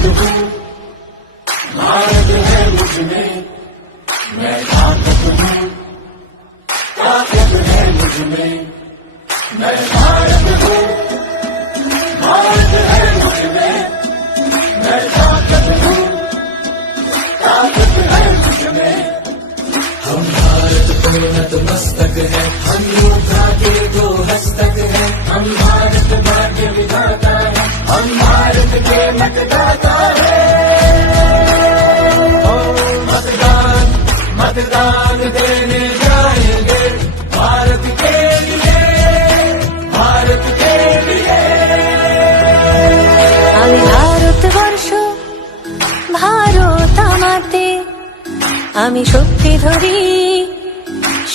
भारत हूँ, भारत है मुझमें, मैं ताकत हूँ, ताकत है मुझमें, मैं भारत हूँ, भारत है मुझमें, मैं ताकत हूँ, ताकत है मुझमें। हम भारत को नतमस्तक है, हम योद्धा के दो हस्तक है, हम भारत भाग्य विधाता है, हम भारत के मतदाता है। ओ मतदान मतदान देने जाएंगे, भारत के लिए, भारत के लिए। আমি ভারতবর্ষ ভারত আমাতে, আমি শক্ती ধরি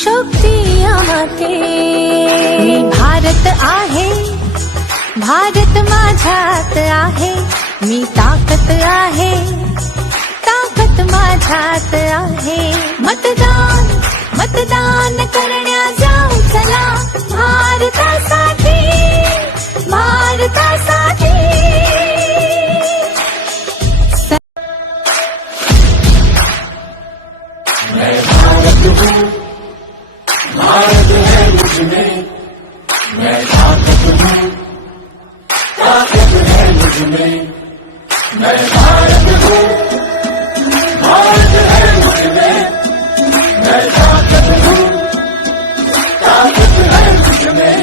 शक्ती আমাতে। मी भारत आहे, भारत माझ्यात आहे, मी ताकद आहे, ताकद माझ्यात आहे। मतदान मतदान करण्या जाऊ चला, भारतासाठी, भारतासाठी। मैं भारत हूँ, भारत है मुझमें, मैं ताकत हूँ, ताकत है मुझमें, मैं भारत हूँ, भारत है मुझमें, मैं ताकत हूँ, ताकत है मुझमें।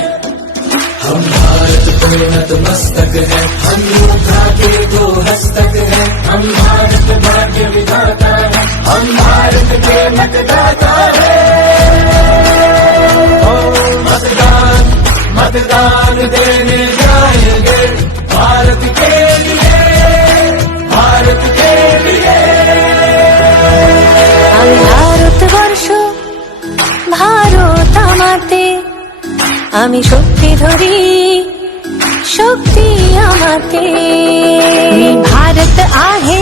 हम भारत को नतमस्तक है, हम योद्धा के दो हस्तक है, हम भारत भाग्य विधाता है, हम भारत के मतदाता है। ओ मतदान मतदान देने जाएंगे, भारत के लिए, भारत के लिए। আমি ভারতবর্ষ ভারত আমাতে, আমি শক্তি ধরি শক্তি আমাতে। मी भारत आहे,